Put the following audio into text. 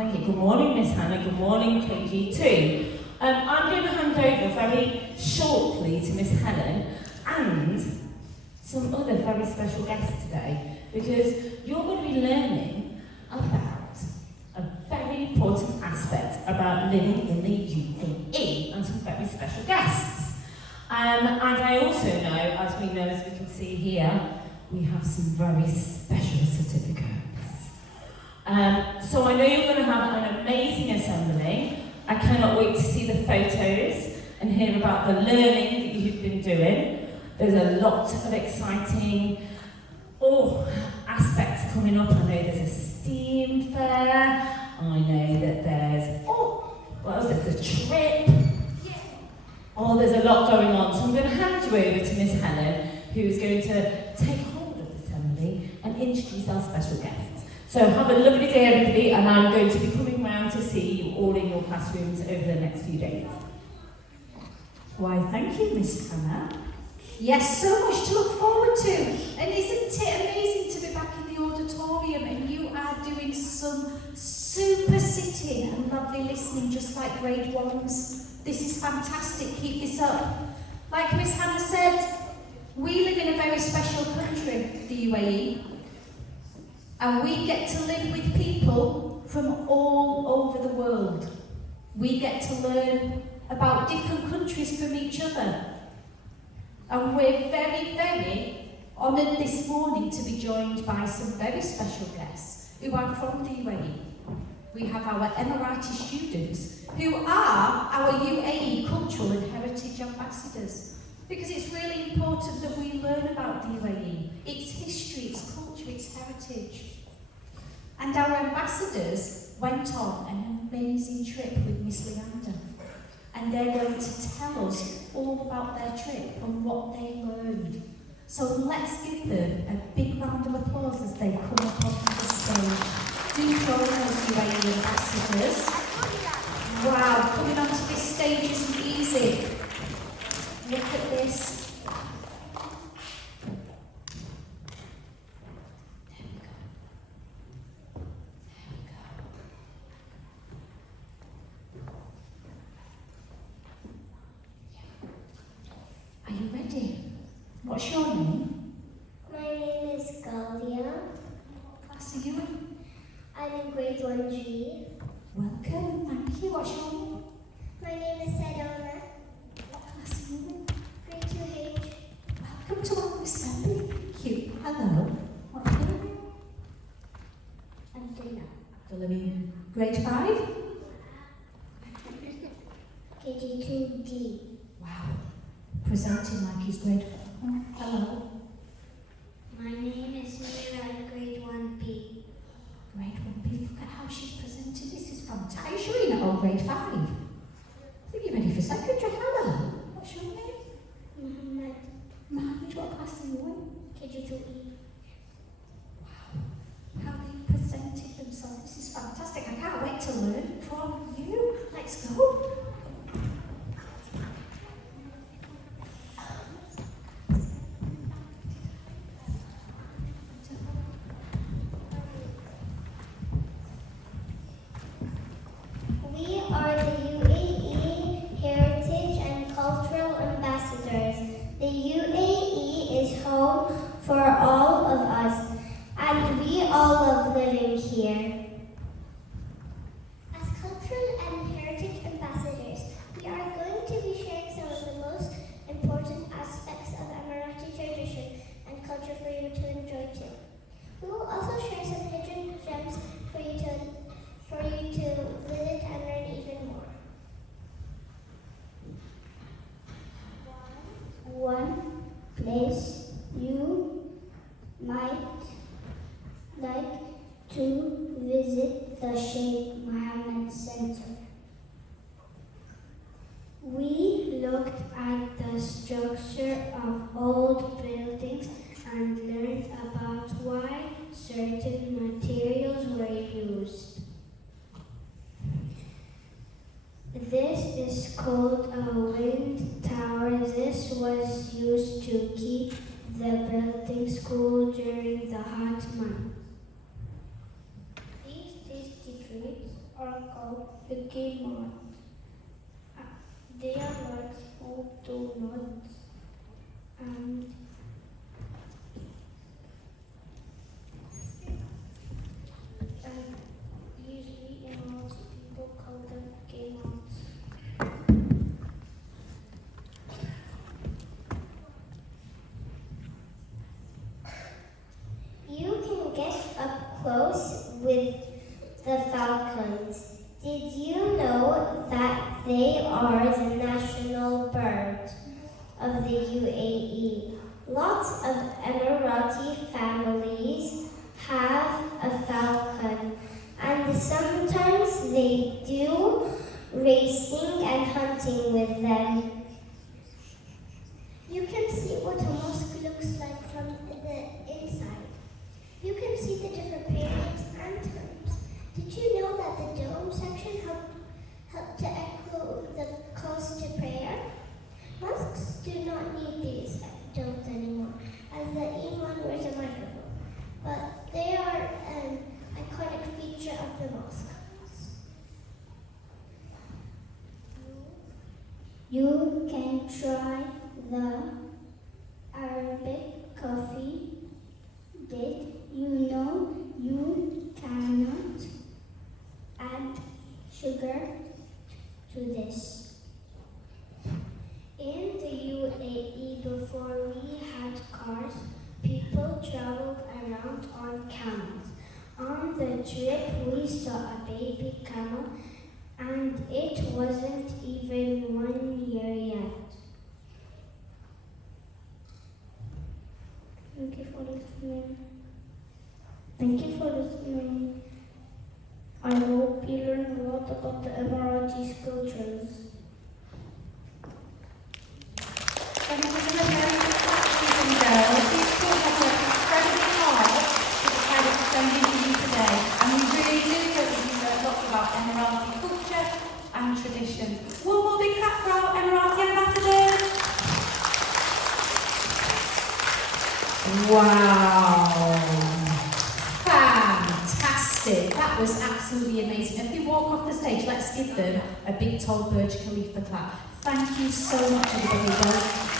Thank you. Good morning, Miss Hannah. Good morning, KG2. I'm going to hand over very shortly to Miss Helen and some other very special guests today, because you're going to be learning about a very important aspect about living in the UAE and some very special guests. And I also know, as we can see here, we have some very special certificates. So I know you're going to have an amazing assembly. I cannot wait to see the photos and hear about the learning that you've been doing. There's a lot of exciting aspects coming up. I know there's a STEAM fair. I know that there's, what else? There's a trip. There's a lot going on. So I'm going to hand you over to Miss Helen, who is going to take hold of the assembly and introduce our special guests. So have a lovely day, everybody, and I'm going to be coming round to see you all in your classrooms over the next few days. Why, thank you, Miss Hannah. Yes, so much to look forward to. And isn't it amazing to be back in the auditorium and you are doing some super sitting and lovely listening just like grade ones. This is fantastic, keep this up. Like Miss Hannah said, we live in a very special country, the UAE. And we get to live with people from all over the world. We get to learn about different countries from each other. And we're very, very honoured this morning to be joined by some very special guests who are from the UAE. We have our Emirati students who are our UAE cultural and heritage ambassadors. Because it's really important that we learn about the UAE, its history, its culture, its heritage. And our ambassadors went on an amazing trip with Miss Leander. And they're going to tell us all about their trip and what they learned. So let's give them a big round of applause as they come up onto the stage. Do join those UAE ambassadors. Wow, coming onto this stage isn't easy. Look at this. Are you ready? What's your name? My name is Galdia. What class are you in? I'm in grade 1G. Welcome, thank you. What's your name? My name is Sedona. What class are you in? Grade 2H. Welcome to our assembly. Thank you. Hello. What's your name? Abdullah. Abdullah, grade 5? KG2D. Wow. Presenting like he's grade 4. Hello. My name is Mira, I'm grade 1B. Grade 1B. Look at how she's presented. This is fantastic. You're in at all grade 5. I think you're ready for secondary. Hello. What's your name? Muhammad. Mohammed, what class are you in? KG2E. Wow. How they presented themselves. This is fantastic. I can't wait to learn from you. Let's go. We are the UAE Heritage and Cultural Ambassadors. The UAE is home for all of us, and we all love living here. As cultural and heritage ambassadors, we are going to be sharing some of the most important aspects of Emirati tradition and culture for you to enjoy too. We will also share some hidden gems for you to visit and learn even more. One place you might like to visit the Sheikh Mohammed Center. We looked at the structure of old buildings and learned about why certain materials were used. This is called a wind tower. This was used to keep the buildings cool during the hot months. These tasty treats are called the Emirati. They are birds who do not and usually Emirati people call them Emirati. You can get up close with the falcons. Did you know that they are the national bird of the UAE? Lots of Emirati families have a falcon, and sometimes they do racing and hunting with them. You can see what a mosque looks like from the inside. You can see the different periods and times. Did you know that the dome section helped to echo the calls to prayer? Mosques do not need these domes anymore, as the imam wears a microphone, but they are an iconic feature of the mosque. You can try the Arabic coffee. Did you know you cannot add sugar to this? In the UAE, before we had cars, people traveled around on camels. On the trip, we saw a baby camel, and it wasn't even 1 year yet. Thank you for listening. Thank you for listening. I hope you learned a lot about the Emirati cultures. Thank you for the very good practice, girls. These two have worked incredibly hard to prepare this assembly for you today, and we really do hope that you learned lots about Emirati culture and traditions. One more big clap for our Emirati ambassadors. Wow! Fantastic! That was absolutely amazing. If they walk off the stage, let's give them a big tall Burj Khalifa clap. Thank you so much, everybody.